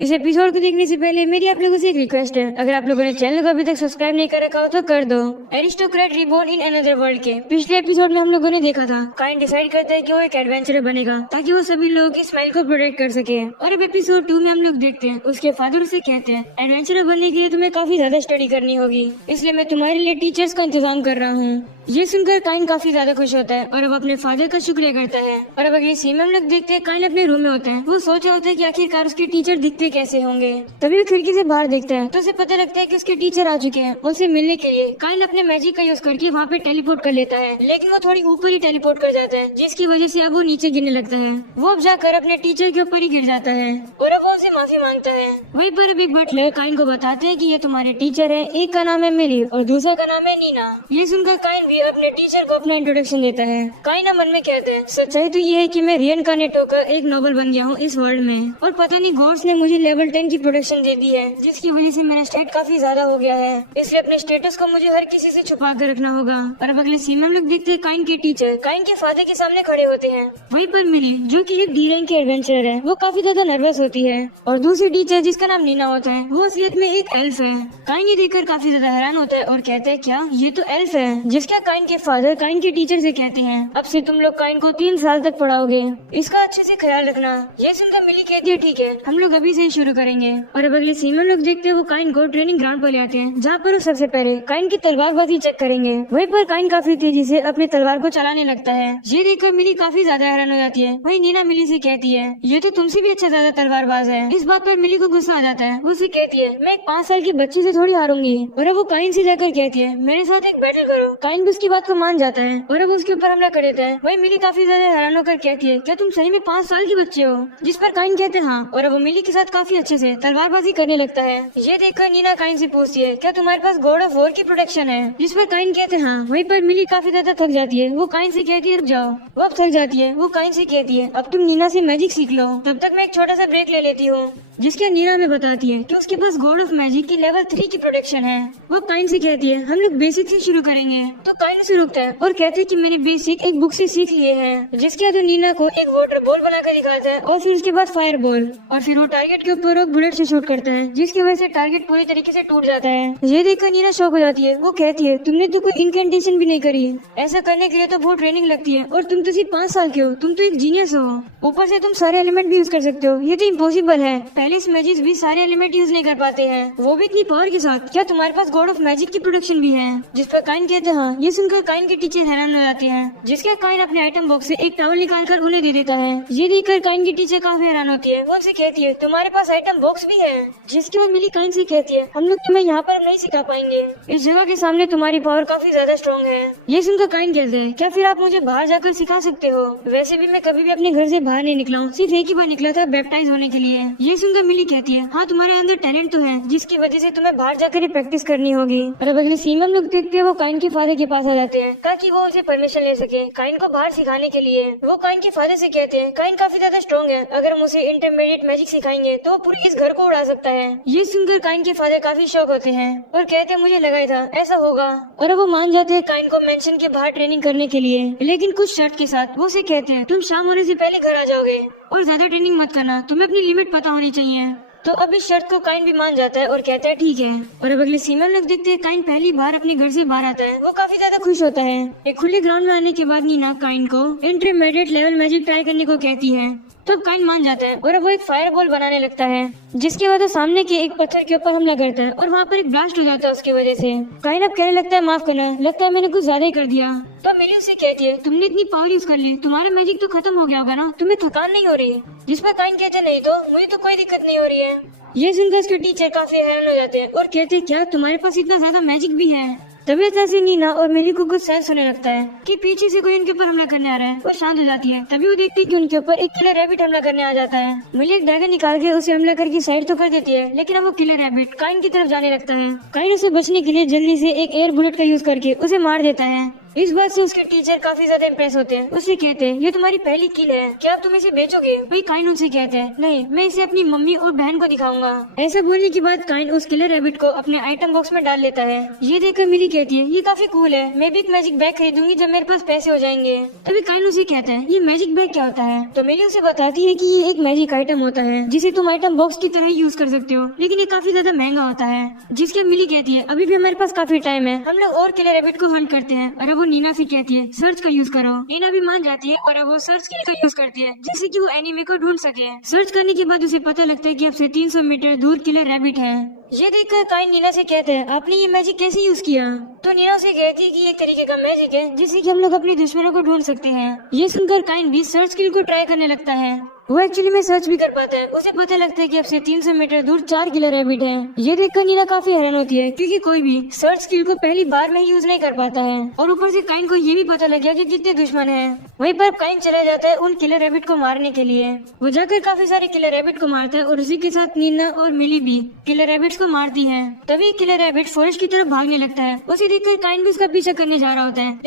इस एपिसोड को देखने से पहले मेरी आप लोगों से एक रिक्वेस्ट है, अगर आप लोगों ने चैनल को अभी तक सब्सक्राइब नहीं कर रखा हो तो कर दो। Aristocrat reborn in another world के पिछले एपिसोड में हम लोगों ने देखा था काइन डिसाइड करता है कि वो एक एडवेंचरर बनेगा ताकि वो सभी लोगों की स्माइल को प्रोटेक्ट कर सके। और अब एपिसोड 2 में हम लोग देखते हैं उसके फादर उसे कहते हैं एडवेंचरर बनने के लिए तुम्हें काफी ज्यादा स्टडी करनी होगी, इसलिए मैं तुम्हारे लिए टीचर्स का इंतजाम कर रहा हूँ। ये सुनकर काइन काफी ज्यादा खुश होता है और अब अपने फादर का शुक्रिया करता है। और अब अगले सीन में हम लोग देखते हैं काइन अपने रूम में होता है। वो सोच रहा होता है कि आखिरकार उसके टीचर दिखते कैसे होंगे। तभी वो खिड़की से बाहर देखता है तो उसे पता लगता है कि उसके टीचर आ चुके हैं। उनसे मिलने के लिए काइन अपने मैजिक का यूज करके वहाँ पे टेलीपोर्ट कर लेता है, लेकिन वो थोड़ी ऊपर ही टेलीपोर्ट कर जाता है, जिसकी वजह से अब वो नीचे गिरने लगता है। वो अब जाकर अपने टीचर के ऊपर ही गिर जाता है और अब वो उसे माफी मांगता है। वहीं पर अभी बटलर काइन को बताते हैं कि ये तुम्हारे टीचर है, एक का नाम है मिली और दूसरा का नाम है नीना। ये सुनकर काइन भी अपने टीचर को अपना इंट्रोडक्शन देता है। काइन मन में कहते हैं सच्चाई तो ये है कि मैं रिइनकार्नेट होकर एक नोबल बन गया हूँ इस वर्ल्ड में, और पता नहीं गॉड्स ने मुझे लेवल 10 की प्रोटेक्शन दे दी है, जिसकी वजह से मेरा स्टेट काफी ज्यादा हो गया है, इसलिए अपने स्टेटस को मुझे हर किसी से छुपा कर रखना होगा। और अब अगले सीन में हम लोग देखते हैं काइन के टीचर काइन के फादर के सामने खड़े होते हैं। वहीं पर मिली जो कि एक डी रैंक की एडवेंचरर है, वो काफी ज्यादा नर्वस होती है। और दूसरी टीचर जिसका नाम नीना होता है वो असलियत में एक एल्फ है। काइन ये देखकर काफी ज्यादा हैरान होता है और कहते हैं क्या ये तो एल्फ है, जिसका काइन के फादर काइन के टीचर से कहते हैं अब से तुम लोग काइन को 3 साल तक पढ़ाओगे, इसका अच्छे से ख्याल रखना। ये सुनकर मिली कहती है ठीक है, हम लोग अभी से ही शुरू करेंगे। और अब अगले सीन में लोग देखते हैं वो काइन को ट्रेनिंग ग्राउंड पर ले आते हैं, जहाँ पर वो सबसे पहले काइन की तलवारबाजी चेक करेंगे। वहीं पर काइन काफी तेजी से अपनी तलवार को चलाने लगता है। ये देखकर मिली काफी ज्यादा हैरान हो जाती है। वहीं नीना मिली से कहती है ये तो तुमसे भी अच्छा ज्यादा तलवारबाज है। इस बात पर मिली को गुस्सा आ जाता है। वो उसे कहती है मैं एक 5 साल की बच्ची से थोड़ी हारूंगी। और अब वो काइन से जाकर कहती है मेरे साथ एक बैटल करो। काइन भी उसकी बात को मान जाता है और अब उसके ऊपर हमला कर देता है। वहीं मिली काफी ज्यादा हैरान होकर कहती है क्या तुम सही में 5 साल की बच्ची हो, जिस पर काइन कहते हैं हाँ। और अब वो मिली के साथ काफी अच्छे से तलवारबाजी करने लगता है। ये देखकर नीना काइन से पूछती है क्या तुम्हारे पास गॉड ऑफ वॉर की प्रोटेक्शन है, जिस पर काइन कहते हैं हाँ। वहीं पर मिली काफी ज्यादा थक जाती है। वो काइन से कहती है रुक जाओ। वो अब थक जाती है। वो काइन से कहती है अब तुम नीना से मैजिक सीख लो, तब तक मैं एक छोटा सा ब्रेक ले लेती हूँ। जिसके नीना में बताती है कि उसके पास गॉड ऑफ मैजिक की लेवल 3 की प्रोटेक्शन है। वो काइन से कहती है हम लोग बेसिक से शुरू करेंगे। तो काइन उसे रोकता है और कहते हैं कि मैंने बेसिक एक बुक से सीख लिए हैं। जिसके बाद नीना को एक वाटर बॉल बनाकर दिखाता है और फिर उसके बाद फायर बॉल, और फिर वो टारगेट के ऊपर बुलेट से शूट करता है, जिसकी वजह से टारगेट पूरी तरीके से टूट जाता है। ये देखकर नीना शॉक हो जाती है। वो कहती है तुमने तो कोई इनकेंटेशन भी नहीं करी, ऐसा करने के लिए तो बहुत ट्रेनिंग लगती है, और तुम तो सिर्फ 5 साल के हो, तुम तो एक जीनियस हो, ऊपर से तुम सारे एलिमेंट भी यूज कर सकते हो, ये तो इम्पॉसिबल है। पहले इस मैजिक भी सारे एलिमेंट यूज नहीं कर पाते हैं, वो भी इतनी पावर के साथ। क्या तुम्हारे पास गॉड ऑफ मैजिक की प्रोटेक्शन भी है, जिस पर काइन कहते हैं हाँ। ये सुनकर काइन के टीचर हैरान हो जाते हैं। जिसके काइन अपने आइटम बॉक्स से एक टॉवल निकालकर उन्हें दे देता है। ये देखकर काइन की टीचर काफी हैरान होती है। वो उनसे कहती है तुम्हारे पास आइटम बॉक्स भी है। जिसके बाद मिली काइन से कहती है हम लोग तुम्हें यहाँ पर नहीं सिखा पाएंगे, इस जगह के सामने तुम्हारी पावर काफी ज्यादा स्ट्रॉन्ग है। ये सुनकर काइन कहते हैं क्या फिर आप मुझे बाहर जाकर सिखा सकते हो, वैसे भी मैं कभी भी अपने घर से बाहर नहीं निकला हूँ, सिर्फ एक ही बार निकला था बैप्टाइज होने के लिए। ये सुनकर मिली कहती है हाँ तुम्हारे अंदर टैलेंट तो है, जिसकी वजह से तुम्हें बाहर जाकर ही प्रैक्टिस करनी होगी। और अब अगले सीन में हम लोग देखते हैं वो काइन के फादर के पास आ जाते हैं ताकि वो उसे परमिशन ले सके काइन को बाहर सिखाने के लिए। वो काइन के फादर से कहते हैं काइन काफी ज्यादा स्ट्रॉन्ग है, अगर हम उसे इंटरमीडिएट मैजिक सिखाएंगे तो वो पूरे इस घर को उड़ा सकता है। ये सुनकर काइन के फादर काफी शौक होते हैं और कहते हैं मुझे लगा ही था ऐसा होगा। और अब वो मान जाते हैं काइन को मेंशन के बाहर ट्रेनिंग करने के लिए, लेकिन कुछ शर्त के साथ। वो उसे कहते हैं तुम शाम होने से पहले घर आ जाओगे और ज्यादा ट्रेनिंग मत करना, तुम्हें अपनी लिमिट पता होनी चाहिए। तो अब इस शर्त को काइन भी मान जाता है और कहता है ठीक है। और अब अगले सीन में लोग देखते हैं काइन पहली बार अपने घर से बाहर आता है। वो काफी ज्यादा खुश होता है। एक खुले ग्राउंड में आने के बाद नीना काइन को इंटरमीडिएट लेवल मैजिक ट्राई करने को कहती है। तब काइन मान जाता है और अब वो एक फायर बॉल बनाने लगता है, जिसके बाद वो सामने के एक पत्थर के ऊपर हमला करता है और वहाँ पर एक ब्लास्ट हो जाता है उसकी वजह से। काइन अब कहने लगता है माफ करना, लगता है मैंने कुछ ज्यादा ही कर दिया। तो मिली उसे कहती है तुमने इतनी पावर यूज कर ली, तुम्हारा मैजिक तो खत्म हो गया होगा ना, तुम्हें थकान नहीं हो रही। जिस पर काइन कहते नहीं तो मुझे तो कोई दिक्कत नहीं हो रही है। ये सुनकर उसके टीचर काफी हैरान हो जाते हैं और कहते हैं क्या तुम्हारे पास इतना ज्यादा मैजिक भी है। तभी अचानक से नीना और मिली को कुछ सेंस होने लगता है कि पीछे से कोई उनके ऊपर हमला करने आ रहा है। वो शांत हो जाती है। तभी वो देखती है कि उनके ऊपर एक किलर रैबिट हमला करने आ जाता है। मिली एक ड्रैगन निकाल के उसे हमला करके साइड तो कर देती है, लेकिन अब वो किलर रैबिट काइन की तरफ जाने लगता है। काइन उसे बचने के लिए जल्दी से एक एयर बुलेट का यूज करके उसे मार देता है। इस बात से उसके टीचर काफी ज्यादा इम्प्रेस होते हैं। उससे कहते हैं ये तुम्हारी पहली किल है, क्या आप तुम इसे बेचोगे? वही काइन उनसे कहते हैं नहीं, मैं इसे अपनी मम्मी और बहन को दिखाऊंगा। ऐसा बोलने के बाद काइन उस किलर रैबिट को अपने आइटम बॉक्स में डाल लेता है। ये देखकर मिली कहती है ये काफी कूल है, मैं भी एक मैजिक बैग खरीदूंगी जब मेरे पास पैसे हो जाएंगे। तभी काइन उसे कहता है ये मैजिक बैग क्या होता है? तो मिली उसे बताती है कि ये एक मैजिक आइटम होता है जिसे तुम आइटम बॉक्स की तरह यूज कर सकते हो, लेकिन ये काफी ज्यादा महंगा होता है। जिसके मिली कहती है अभी भी हमारे पास काफी टाइम है, हम लोग और किलर रैबिट को हंट करते हैं। और अब वो नीना से कहती है सर्च का यूज करो। नीना भी मान जाती है और अब वो सर्च किल का यूज करती है जिससे कि वो एनिमे को ढूंढ सके। सर्च करने के बाद उसे पता लगता है कि अब से 300 मीटर दूर किलर रैबिट है। ये देखकर काइन नीना से कहते हैं आपने ये मैजिक कैसे यूज किया? तो नीना उसे कहती है कि एक तरीके का मैजिक है जिससे कि हम लोग अपने दुश्मनों को ढूंढ सकते हैं। ये सुनकर काइन भी सर्च किल को ट्राई करने लगता है। वो एक्चुअली में सर्च भी कर पाता है। उसे पता लगता है कि अब से 300 मीटर दूर 4 किलर रैबिट हैं। ये देखकर नीना काफी हैरान होती है क्योंकि कोई भी सर्च स्किल को पहली बार में यूज नहीं कर पाता है और ऊपर से काइन को ये भी पता लग गया कि कितने दुश्मन हैं। वहीं पर काइन चला जाता है उन किलर रैबिट को मारने के लिए। वो जाकर काफी सारे किलर रैबिट को मारता है और उसी के साथ नीना और मिली भी किलर रैबिट्स को मारती है। तभी किलर रैबिट फॉरेस्ट की तरफ भागने लगता है। उसे देखकर काइन भी उसका पीछा करने जा रहा होता है,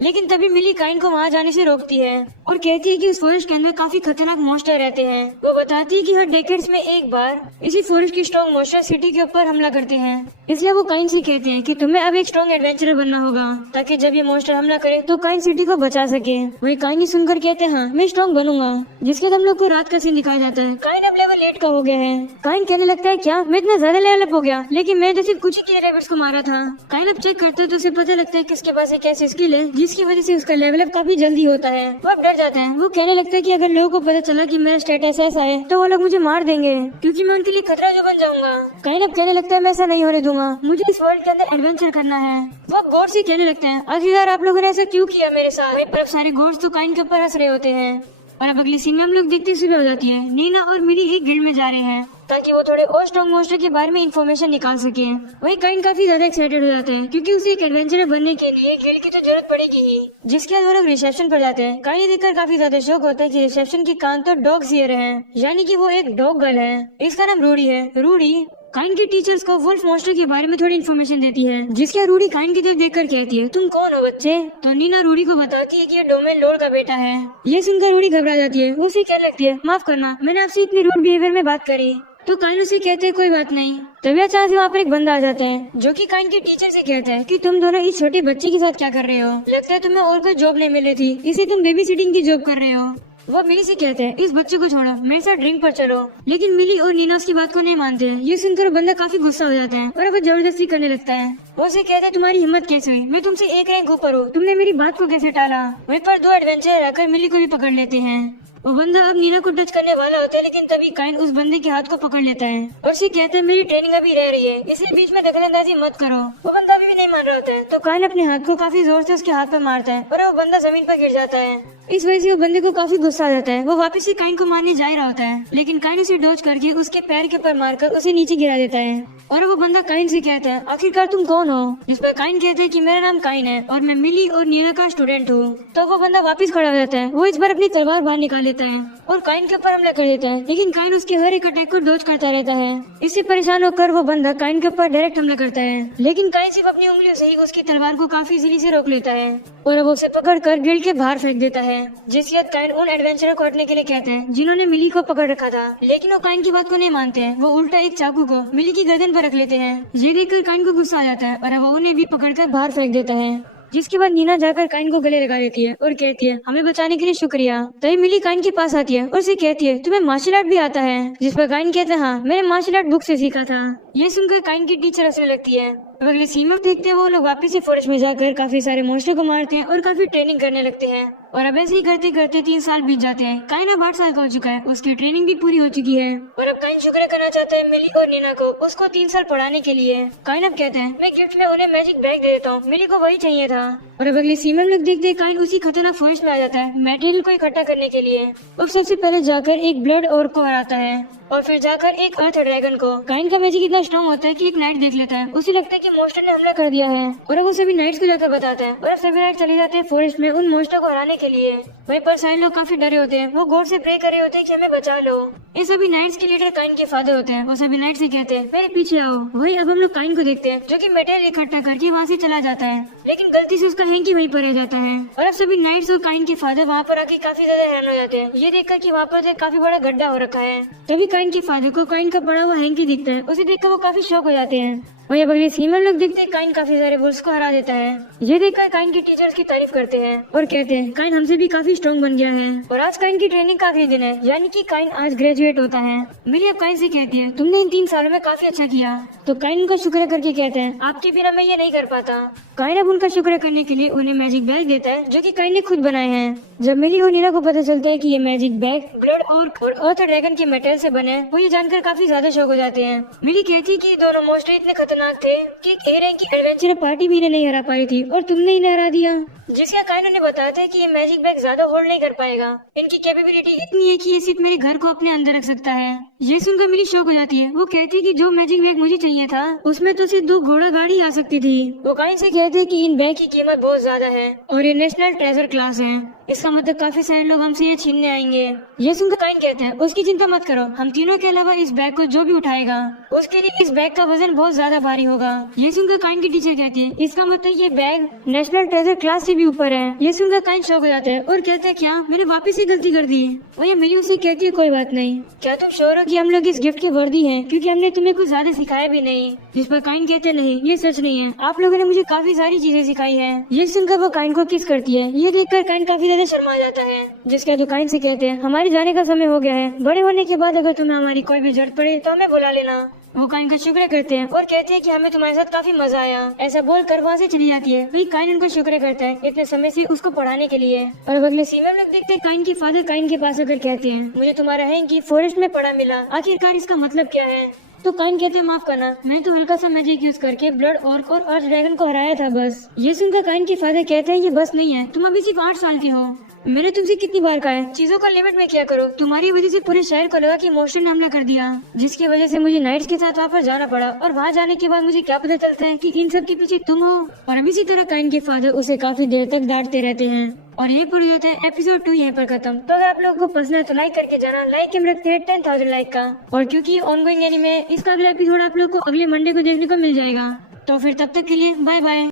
लेकिन तभी मिली काइन को वहाँ जाने से रोकती है और कहती है कि उस फॉरेस्ट के अंदर काफी खतरनाक मॉन्स्टर रहते हैं। वो बताती है कि हर डेकेड्स में एक बार इसी फॉरेस्ट की स्ट्रॉन्ग मॉन्स्टर सिटी के ऊपर हमला करते हैं। इसलिए वो काइन से कहते हैं कि तुम्हें अब एक स्ट्रॉन्ग एडवेंचरर बनना होगा ताकि जब ये मॉन्स्टर हमला करे तो काइन सिटी को बचा सके। वही काइन ही सुनकर कहते हैं हाँ मैं स्ट्रॉन्ग बनूंगा। जिसके बाद हम लोग को रात का सीन दिखाया जाता है। काइन अब लेवल 8 का हो गया है। काइन कहने लगता है क्या मैं इतना ज्यादा लेवल अप हो गया, लेकिन मैं तो सिर्फ कुछ ही किलर रैबिट्स को मारा था। काइन अब चेक करता है तो उसे पता लगता है कि इसके पास एक ऐसी स्किल है जिसकी वजह से उसका लेवल अप काफी जल्दी होता है। वो अब डर जाता है। वो कहने लगता है कि अगर लोगों को पता चला कि मेरा स्टेटस ऐसा है तो वो लोग मुझे मार देंगे क्योंकि मैं उनके लिए खतरा जो बन जाऊंगा। काइन अब कहने लगता है मैं ऐसा नहीं होने दूंगा, मुझे इस वर्ल्ड के अंदर एडवेंचर करना है। वो अब गौर से कहने लगते हैं आखिरकार आप लोगों ने ऐसा क्यों किया मेरे साथ? पर सारे गोर्स तो काइन के ऊपर हंस रहे होते हैं। और अब अगले सीन में हम लोग देखते सुबह हो जाती है। नीना और मिली एक गिल्ड में जा रहे हैं ताकि वो थोड़े और स्ट्रॉन्ग मॉन्स्टर के बारे में इंफॉर्मेशन निकाल सके। वही काइन काफी ज्यादा एक्साइटेड हो जाता है क्योंकि उसे एक एडवेंचरर बनने के लिए गिल्ड की तो जरूरत पड़ेगी ही। जिसके बाद वो लोग रिसेप्शन पर जाते हैं। काइन देखकर काफी ज्यादा शौक होता है कि रिसेप्शन की कान तो डॉग सियर है, यानी कि वो एक डॉग गर्ल है। इसका नाम रूडी है। रूडी काइन के टीचर्स को वुल्फ मॉन्स्टर के बारे में थोड़ी इन्फॉर्मेशन देती है जिसके रूडी काइन की तरफ देखकर कहती है तुम कौन हो बच्चे? तो नीना रूडी को बताती है कि ये डोमेन लॉर्ड का बेटा है। ये सुनकर रूडी घबरा जाती है। वो उसे कहने लगती है माफ करना, मैंने आपसे इतनी रूड बिहेवियर में बात करी। तो काइन उसे कहते हैं कोई बात नहीं। तभी अचानक से वहाँ पर एक बंदा आ जाता है जो कि काइन के टीचर से कहता है कि तुम दोनों इस छोटे बच्चे के साथ क्या कर रहे हो? लगता है तुम्हें और कोई जॉब नहीं मिली थी, इसे तुम बेबी सिटिंग की जॉब कर रहे हो। वो मिली से कहते हैं इस बच्चे को छोड़ो, मेरे साथ ड्रिंक पर चलो। लेकिन मिली और नीना उसकी बात को नहीं मानते हैं। ये सुनकर बंदा काफी गुस्सा हो जाता है और वो जबरदस्ती करने लगता है। वो उसे कहता है तुम्हारी हिम्मत कैसे हुई, मैं तुमसे एक रैंक ऊपर हूँ, तुमने मेरी बात को कैसे टाला? वहीं पर दो एडवेंचर आकर मिली को भी पकड़ लेते हैं। वो बंदा अब नीना को टच करने वाला होता है लेकिन तभी काइन उस बंदे के हाथ को पकड़ लेता है और उसे कहता है मेरी ट्रेनिंग अभी रह रही है, इसलिए बीच में दखलंदाजी मत करो। वो बंदा अभी भी नहीं मान रहा होता है तो काइन अपने हाथ को काफी जोर से उसके हाथ पे मारता है और वो बंदा जमीन पर गिर जाता है। इस वजह से वो बंदे को काफी गुस्सा आ जाता है। वो वापस से काइन को मारने जा रहा होता है लेकिन काइन उसे डॉज करके उसके पैर के ऊपर मारकर उसे नीचे गिरा देता है। और वो बंदा काइन से कहता है आखिरकार तुम कौन हो? जिस पर काइन कहता है कि मेरा नाम काइन है और मैं मिली और नीना का स्टूडेंट हूँ। तो वो बंदा वापस खड़ा हो जाता है। वो इस बार अपनी तलवार बाहर निकाल लेता है और काइन के ऊपर हमला कर देता है, लेकिन काइन उसके हर एक अटैक को डॉज करता रहता है। इससे परेशान होकर वो बंदा काइन के ऊपर डायरेक्ट हमला करता है, लेकिन काइन सिर्फ अपनी उंगलियों से ही उसकी तलवार को काफी इजीली से रोक लेता है और वो उसे पकड़कर गिल्ड के बाहर फेंक देता है। जिसके बाद काइन उन एडवेंचरर को हटने के लिए कहते हैं जिन्होंने मिली को पकड़ रखा था, लेकिन वो काइन की बात को नहीं मानते हैं। वो उल्टा एक चाकू को मिली की गर्दन पर रख लेते हैं। ये देखकर काइन को गुस्सा आ जाता है और वो उन्हें भी पकड़कर बाहर फेंक देता है। जिसके बाद नीना जाकर काइन को गले लगा देती है और कहती है हमें बचाने के लिए शुक्रिया। तभी मिली काइन के पास आती है और उसे कहती है तुम्हें मार्शल आर्ट भी आता है? जिस पर काइन कहता है हाँ मैंने मार्शल आर्ट बुक से सीखा था। ये सुनकर काइन की टीचर हंसने लगती है। अब अगले सीन में देखते हैं वो लोग वापस से फॉरेस्ट में जाकर काफी सारे मॉन्स्टर को मारते हैं और काफी ट्रेनिंग करने लगते हैं। और अब ऐसे ही करते करते 3 साल बीत जाते हैं। काइन अब 8 साल का हो चुका है, उसकी ट्रेनिंग भी पूरी हो चुकी है और अब काइन शुक्र करना चाहता है मिली और नीना को उसको 3 साल पढ़ाने के लिए। काइन अब कहते हैं मैं गिफ्ट में उन्हें मैजिक बैग दे देता हूँ, मिली को वही चाहिए था। और अब अगले सीन में लोग देखते हैं काइन उसी खतरनाक फॉरेस्ट में आ जाता है मटेरियल को इकट्ठा करने के लिए। अब सबसे पहले जाकर एक ब्लड और को हराता है और फिर जाकर एक अर्थ ड्रैगन को। काइन का मैजिक इतना स्ट्रॉन्ग होता है कि एक नाइट देख लेता है, उसे लगता है कि मॉन्स्टर ने हमला कर दिया है और अब वो सभी नाइट्स को जाकर बताता है और अब सभी नाइट चले जाते हैं फॉरेस्ट में उन मॉन्स्टर को हराने के लिए। वहीं पर सारे लोग काफी डरे होते हैं, वो गॉड से प्रे कर रहे होते हैं कि हमें बचा लो। ये सभी नाइट्स के लीडर काइन के फादर होते हैं, वो सभी नाइट से कहते हैं मेरे पीछे आओ। वही अब हम लोग काइन को देखते हैं जो कि मटेरियल इकट्ठा करके वहाँ से चला जाता है, लेकिन गलती से उसका हैंकी वहीं पर रह जाता है और अब सभी नाइट्स और काइन के फादर वहाँ पर आके काफी ज्यादा हैरान हो जाते हैं ये देखकर कि वहाँ पर एक काफी बड़ा गड्ढा हो रखा है। तभी काइन के फादर को काइन का पड़ा हुआ हैंकी दिखता है, उसे देखकर वो काफी शॉक हो जाते हैं। वही अब अगले सीन में लोग देखते हैं काइन काफी सारे वुल्व्स को हरा देता है। ये देखकर काइन के टीचर्स की तारीफ करते हैं और कहते हैं काइन हमसे भी काफी स्ट्रॉन्ग बन गया है और आज काइन की ट्रेनिंग का आखिरी दिन है, यानी कि काइन आज ग्रेजुएट होता है। मिली अब काइन से कहती है तुमने इन 3 सालों में काफी अच्छा किया। तो काइन उनका शुक्र करके कहते हैं आपके बिना मैं ये नहीं कर पाता। काइन अब उनका शुक्र करने के लिए उन्हें मैजिक बैग देता है जो कि काइन ने खुद बनाए हैं। जब मिली और नीना को पता चलता है कि ये मैजिक बैग ब्लड और अर्थ ड्रैगन के मेटल से बने हैं, वो ये जानकर काफी ज्यादा शौक हो जाते हैं। मिली कहती है कि दोनों मॉन्स्टर इतने खतरनाक थे कि एक ए रैंक की एडवेंचर पार्टी भी इन्हें नहीं हरा पाई थी और तुमने इन्हें हरा दिया। जिसका काइन उन्हें बताते हैं कि ये मैजिक बैग ज्यादा होल्ड नहीं कर पाएगा, इनकी कैपेबिलिटी इतनी है कि ये सिर्फ मेरे घर को अपने अंदर रख सकता है। ये सुनकर मिली शौक हो जाती है, वो कहती है कि जो मैजिक बैग मुझे चाहिए था उसमें तो सिर्फ 2 घोड़ा गाड़ी आ सकती थी। वो काइन से कहते हैं कि इन बैग की कीमत बहुत ज्यादा है और ये नेशनल ट्रेजर क्लास है, इसका मतलब काफी सारे लोग हमसे ये छीनने आएंगे। ये सुनकर काइन कहते हैं उसकी चिंता मत करो, हम तीनों के अलावा इस बैग को जो भी उठाएगा उसके लिए इस बैग का वजन बहुत ज्यादा भारी होगा। ये सुनकर काइन की टीचर कहती है इसका मतलब ये बैग नेशनल ट्रेजर क्लास से भी ऊपर है। ये सुनकर काइन शौक हो जाता है और कहते हैं क्या मैंने वापस ही गलती कर दी। और ये मिली उसे कहती है कोई बात नहीं, क्या तुम श्योर हो कि हम लोग इस गिफ्ट के वर्दी हैं, क्योंकि हमने तुम्हें कुछ ज्यादा सिखाया भी नहीं। जिस पर काइन कहते नहीं ये सच नहीं है, आप लोगों ने मुझे काफी सारी चीजें सिखाई है। ये सुनकर वो काइन को किस करती है, ये देखकर काइन काफी ज्यादा शर्मा जाता है। जिसका तो काइन से कहते हैं हमारे जाने का समय हो गया है, बड़े होने के बाद अगर तुम्हें हमारी कोई भी जरूरत पड़े तो हमें बुला लेना। वो काइन का शुक्र करते हैं और कहते हैं कि हमें तुम्हारे साथ काफी मजा आया। ऐसा बोलकर वहाँ से चली जाती है। वही काइन उनको शुक्र करता है इतने समय से उसको पढ़ाने के लिए। और अगले सीन में लोग देखते हैं काइन के फादर काइन के पास आकर कहते हैं मुझे तुम्हारा हैंकी फॉरेस्ट में पड़ा मिला, आखिरकार इसका मतलब क्या है। तो काइन कहते हैं माफ करना, मैं तो हल्का सा मैजिक यूज करके ब्लड ऑर्क और अर्थ ड्रैगन को हराया था बस। ये सुनकर काइन के फादर कहते हैं ये बस नहीं है, तुम अभी सिर्फ 8 साल के हो। मैंने तुमसे कितनी बार कहा है चीजों का लिमिट में क्या करो, तुम्हारी वजह से पूरे शहर को लगा कि मॉन्स्टर ने हमला कर दिया, जिसकी वजह से मुझे नाइट्स के साथ वहाँ पर जाना पड़ा और वहाँ जाने के बाद मुझे क्या पता चलता है कि इन सब के पीछे तुम हो। और अब इसी तरह काइन के फादर उसे काफी देर तक डांटते रहते हैं और ये पूरी होता है एपिसोड 2 यहीं पर खत्म। तो अगर आप लोगों को पसंद है तो लाइक करके जाना, लाइक हम रखते हैं 10,000 लाइक का। और क्योंकि ऑनगोइंग एनीमे इसका अगला एपिसोड आप लोग को अगले मंडे को देखने को मिल जाएगा। तो फिर तब तक के लिए बाय बाय।